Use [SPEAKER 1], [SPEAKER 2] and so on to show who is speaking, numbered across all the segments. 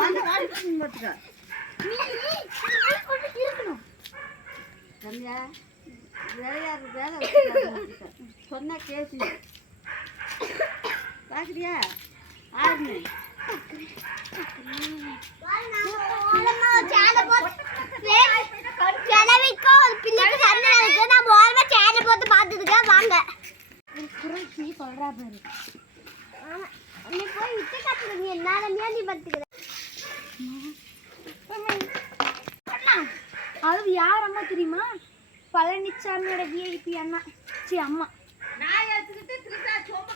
[SPEAKER 1] வந்து காட்டுன்னு பார்த்துக்க. ரம்யா, விளையாடுற வேலை வச்சுக்காத கேட்கல பாக்குறியா ஆடுனு
[SPEAKER 2] அது யார் அம்மா தெரியுமா? பழனிசாமியோட விஐபி அண்ணா. சி அம்மா.
[SPEAKER 1] நான் எடுத்துக்கிட்டு சோம்ப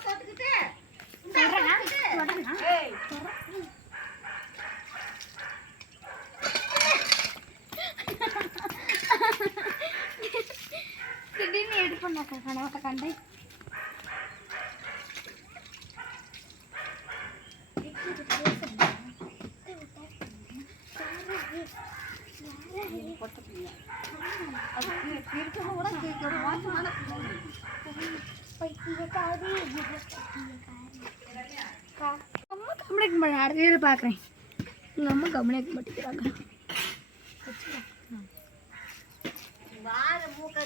[SPEAKER 2] திடீர்னு எடுப்பேன் நான் கனவத்தை கண்டேன்
[SPEAKER 1] அது திருட்டணும் கூட கேட்க மோசமான
[SPEAKER 2] அம்மா கம்ப்ளைண்ட் பண்ண அடுத்த பார்க்குறேன் எங்கள் அம்மா கம்ப்ளைண்ட் பண்ணிக்கிறாங்க
[SPEAKER 1] வார மூக்க